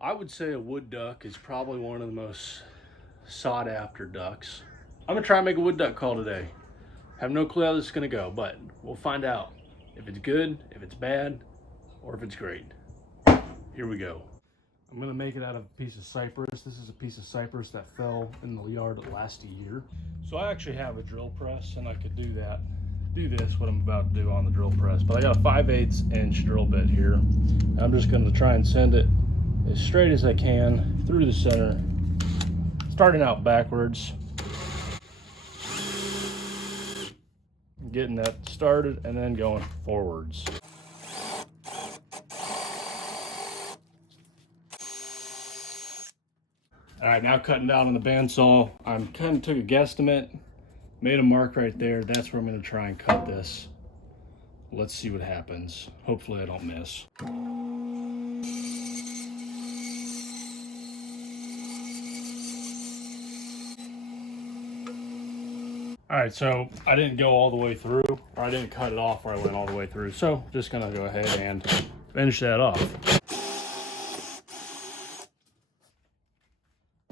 I would say a wood duck is probably one of the most sought after ducks. I'm gonna try and make a wood duck call today. Have no clue how this is gonna go, but we'll find out if it's good, if it's bad, or if it's great. Here we go. I'm gonna make it out of a piece of cypress. This is a piece of cypress that fell in the yard last year. So I actually have a drill press and I could do this, what I'm about to do on the drill press. But I got a 5/8 inch drill bit here. I'm just gonna try and send it as straight as I can through the center, starting out backwards. Getting that started and then going forwards. All right, now cutting down on the bandsaw. I kind of took a guesstimate, made a mark right there. That's where I'm gonna try and cut this. Let's see what happens. Hopefully I don't miss. All right, so I didn't go all the way through, or I didn't cut it off where I went all the way through. So just gonna go ahead and finish that off.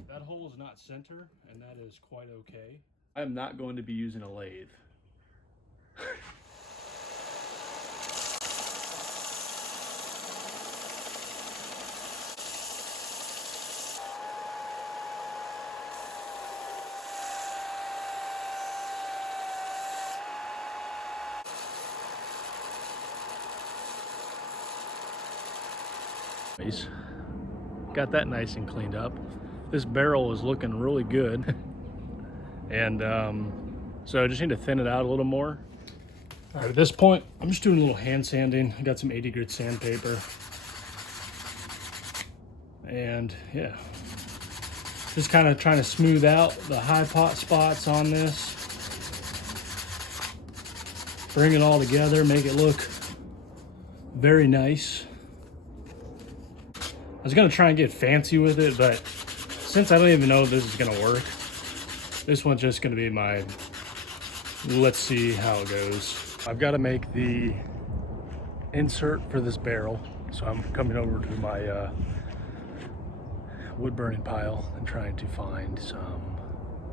That hole is not center, and that is quite okay. I am not going to be using a lathe. Got that nice and cleaned up. This barrel is looking really good. And so I just need to thin it out a little more. All right, at this point, I'm just doing a little hand sanding. I got some 80 grit sandpaper. And yeah, just kind of trying to smooth out the high pot spots on this. Bring it all together, make it look very nice. I was gonna try and get fancy with it, but since I don't even know if this is gonna work, this one's just gonna be my, let's see how it goes. I've gotta make the insert for this barrel. So I'm coming over to my wood burning pile and trying to find some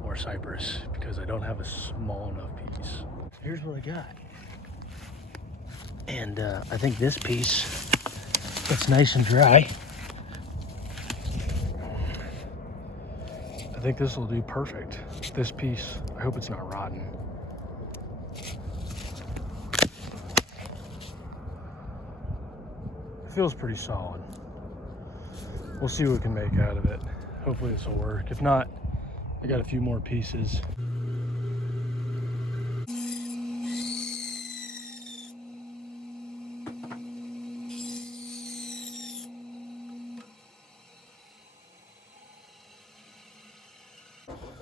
more cypress because I don't have a small enough piece. Here's what I got. And I think this piece, it's nice and dry. I think this will do perfect. This piece, I hope it's not rotten. It feels pretty solid. We'll see what we can make out of it. Hopefully this will work. If not, I got a few more pieces.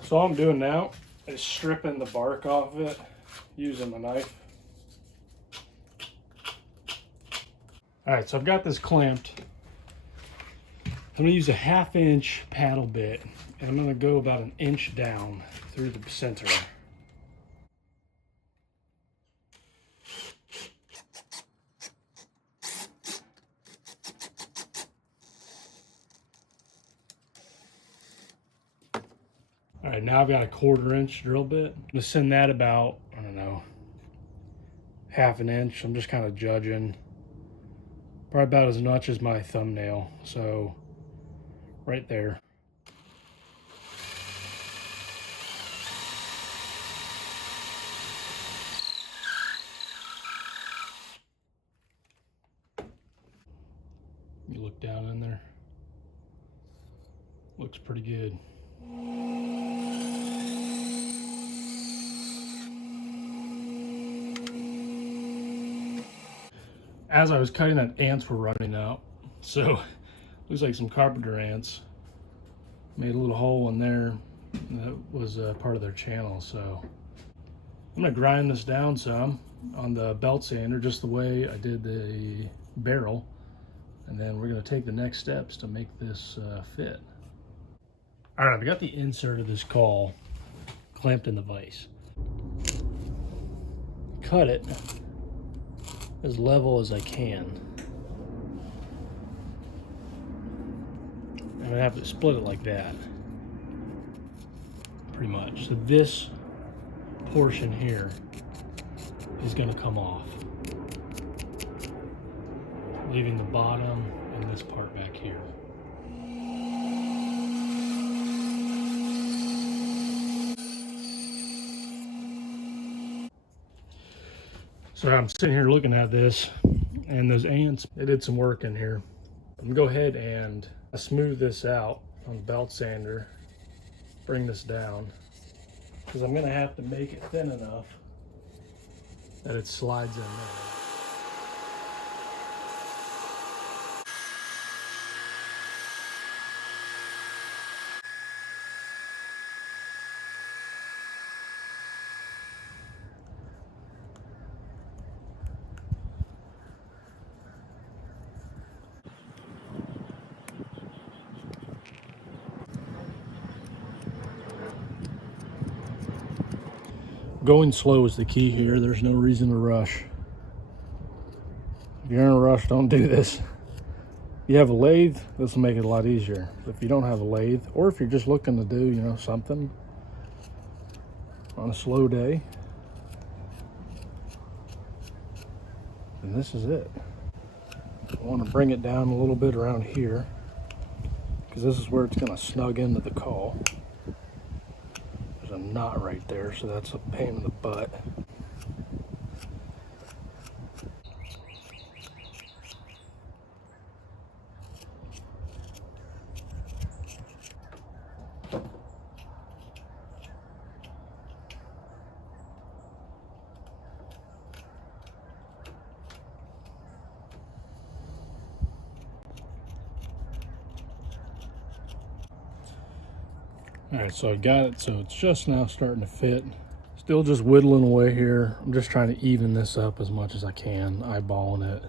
So all I'm doing now is stripping the bark off of it using my knife. All right, so I've got this clamped. I'm gonna use a 1/2 inch paddle bit and I'm gonna go about 1 inch down through the center. All right, now I've got a 1/4 inch drill bit. I'm gonna send that about, I don't know, 1/2 inch. I'm just kind of judging. Probably about as much as my thumbnail. So right there. You look down in there. Looks pretty good. As I was cutting that, ants were running out. So looks like some carpenter ants. Made a little hole in there. That was part of their channel. So I'm gonna grind this down some on the belt sander, just the way I did the barrel. And then we're gonna take the next steps to make this fit. All right, I got the insert of this caul clamped in the vise. Cut it as level as I can. gonna have to split it like that, pretty much. So this portion here is gonna come off, leaving the bottom and this part back here. So I'm sitting here looking at this, and those ants, they did some work in here. I'm gonna go ahead and smooth this out on the belt sander, bring this down, because I'm gonna have to make it thin enough that it slides in there. Going slow is the key here. There's no reason to rush. If you're in a rush, don't do this. If you have a lathe, this will make it a lot easier. But if you don't have a lathe, or if you're just looking to do, something on a slow day, then this is it. I want to bring it down a little bit around here, because this is where it's going to snug into the caul. There's a knot right there, so that's a pain in the butt. All right, so I got it, so it's just now starting to fit. Still just whittling away here. I'm just trying to even this up as much as I can, eyeballing it.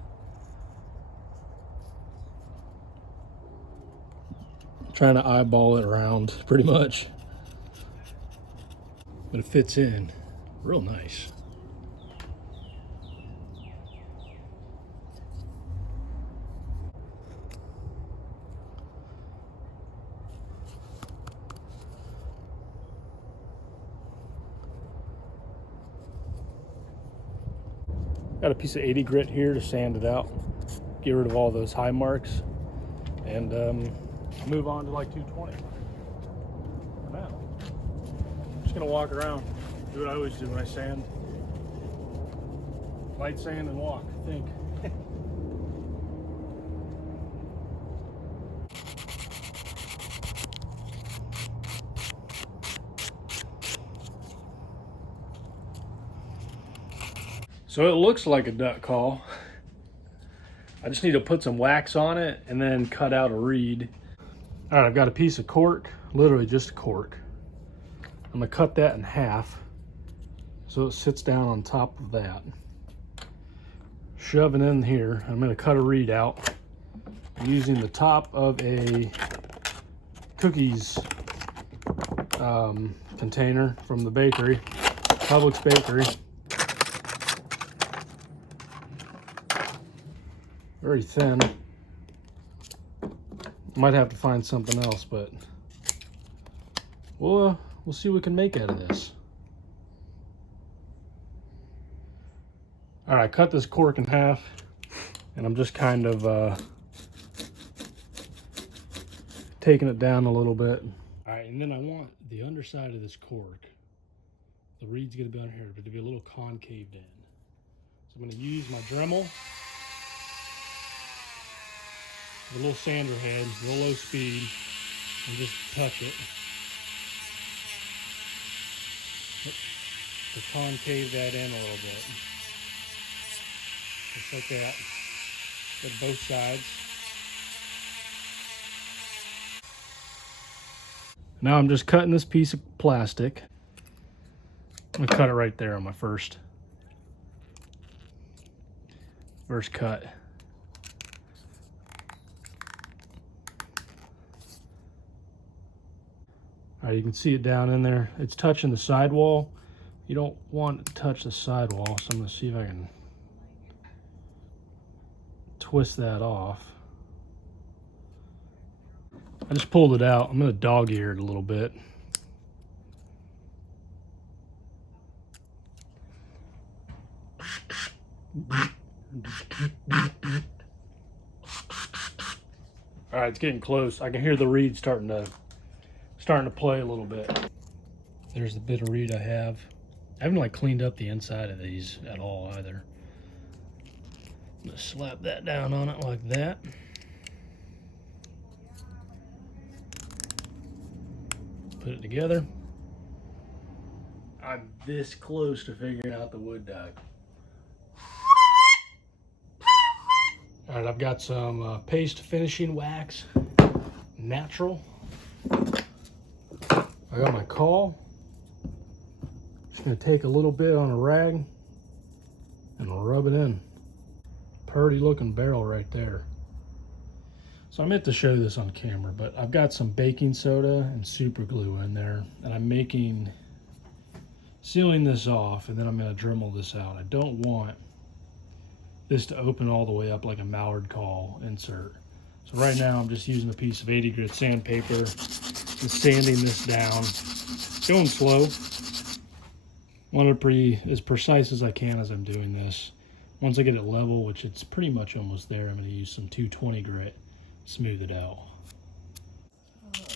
Trying to eyeball it around, pretty much. But it fits in real nice. Got a piece of 80 grit here to sand it out, get rid of all those high marks, and move on to like 220 for now. Just gonna walk around, do what I always do when I sand. Light sand and walk, I think. So it looks like a duck call. I just need to put some wax on it and then cut out a reed. All right, I've got a piece of cork, literally just cork. I'm gonna cut that in half so it sits down on top of that. Shove it in here. I'm gonna cut a reed out using the top of a cookies container from the bakery, Publix bakery. Very thin. Might have to find something else, but we'll see what we can make out of this. All right, cut this cork in half, and I'm just kind of taking it down a little bit. All right, and then I want the underside of this cork, the reed's gonna be on here, but to be a little concaved in. So I'm gonna use my Dremel, a little sander head, real low speed, and just touch it to concave that in a little bit. Just like that. Get both sides. Now I'm just cutting this piece of plastic. I'm gonna cut it right there on my first cut. All right, you can see it down in there. It's touching the sidewall. You don't want it to touch the sidewall, so I'm gonna see if I can twist that off. I just pulled it out. I'm gonna dog ear it a little bit. All right, it's getting close. I can hear the reed starting to play a little bit. There's the bit of reed I have. I haven't like cleaned up the inside of these at all either. I'm gonna slap that down on it like that. Put it together. I'm this close to figuring out the wood duck. All right, I've got some paste finishing wax, natural. I got my caul. Just gonna take a little bit on a rag and rub it in. Pretty looking barrel right there. So I meant to show this on camera, but I've got some baking soda and super glue in there, and I'm sealing this off, and then I'm gonna Dremel this out. I don't want this to open all the way up like a mallard caul insert. So right now I'm just using a piece of 80 grit sandpaper and sanding this down. Going slow. Want it pretty as precise as I can as I'm doing this. Once I get it level, which it's pretty much almost there, I'm going to use some 220 grit, smooth it out.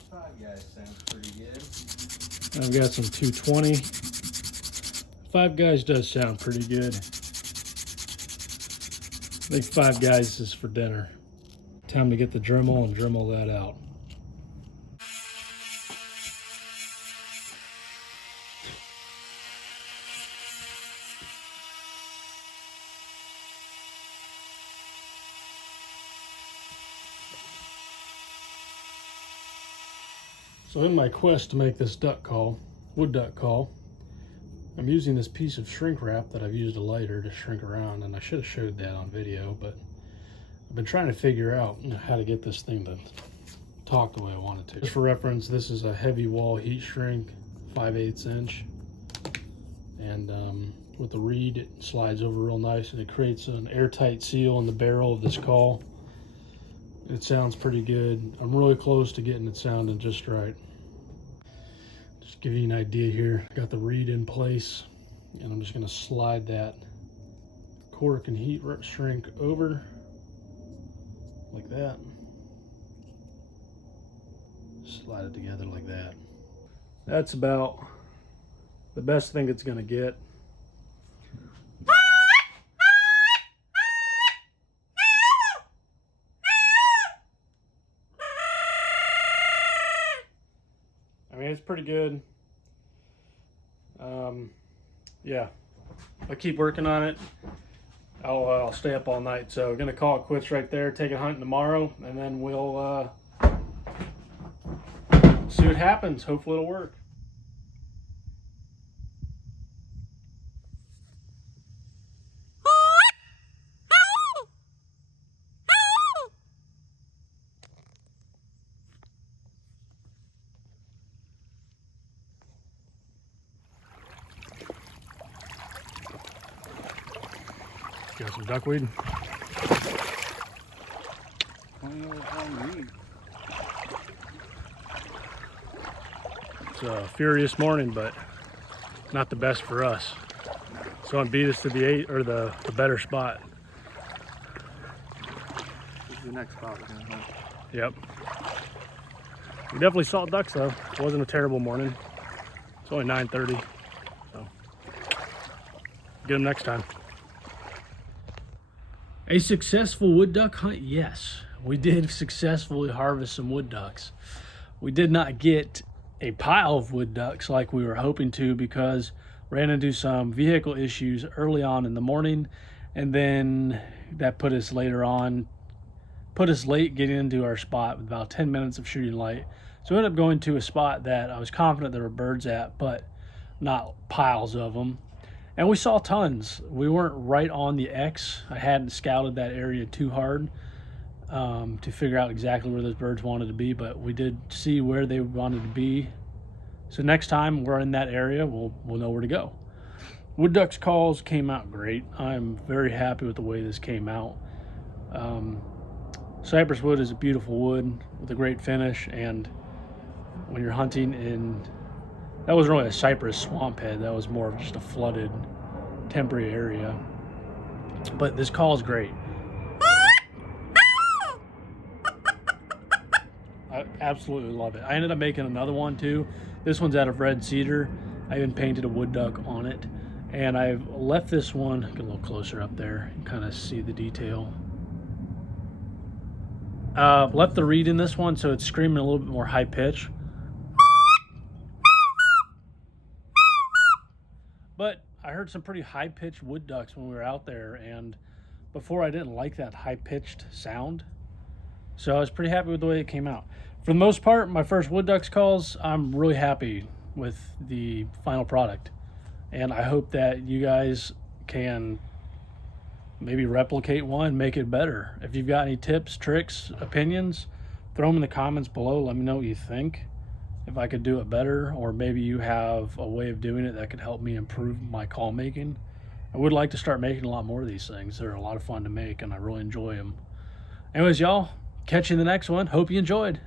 Five Guys sounds pretty good. I've got some 220. Five Guys does sound pretty good. I think Five Guys is for dinner. Time to get the Dremel and Dremel that out. So in my quest to make this wood duck caul, I'm using this piece of shrink wrap that I've used a lighter to shrink around, and I should have showed that on video, but I've been trying to figure out how to get this thing to talk the way I want it to. Just for reference, this is a heavy wall heat shrink, 5/8 inch, and with the reed it slides over real nice, and it creates an airtight seal in the barrel of this caul. It sounds pretty good. I'm really close to getting it sounding just right. Just give you an idea here. Got the reed in place, and I'm just gonna slide that cork and heat shrink over like that. Slide it together like that. That's about the best thing it's gonna get. I mean, it's pretty good. Yeah, I'll keep working on it. I'll stay up all night. So we're gonna call it quits right there. Take it hunting tomorrow, and then we'll see what happens. Hopefully it'll work. Got some duckweed. It's a furious morning, but not the best for us. So I'm beat us to the better spot. This is the next spot we're gonna hunt. Yep. We definitely saw ducks though. It wasn't a terrible morning. It's only 9:30, so get them next time. A successful wood duck hunt? Yes, we did successfully harvest some wood ducks. We did not get a pile of wood ducks like we were hoping to, because ran into some vehicle issues early on in the morning, and then that put us late getting into our spot with about 10 minutes of shooting light. So we ended up going to a spot that I was confident there were birds at, but not piles of them. And we saw tons. We weren't right on the X. I hadn't scouted that area too hard to figure out exactly where those birds wanted to be, but we did see where they wanted to be. So next time we're in that area, we'll know where to go. Wood ducks calls came out great. I'm very happy with the way this came out. Cypress wood is a beautiful wood with a great finish, and when you're hunting in, that wasn't really a cypress swamp head, that was more of just a flooded temporary area. But this call is great. I absolutely love it. I ended up making another one too. This one's out of red cedar. I even painted a wood duck on it, and I've left this one, get a little closer up there and kind of see the detail. Left the reed in this one so it's screaming a little bit more high pitch. But I heard some pretty high pitched wood ducks when we were out there, and before I didn't like that high pitched sound. So I was pretty happy with the way it came out. For the most part, my first wood ducks calls, I'm really happy with the final product. And I hope that you guys can maybe replicate one, make it better. If you've got any tips, tricks, opinions, throw them in the comments below. Let me know what you think. If I could do it better, or maybe you have a way of doing it that could help me improve my call making. I would like to start making a lot more of these things. They're a lot of fun to make, and I really enjoy them. Anyways, y'all, catch you in the next one. Hope you enjoyed.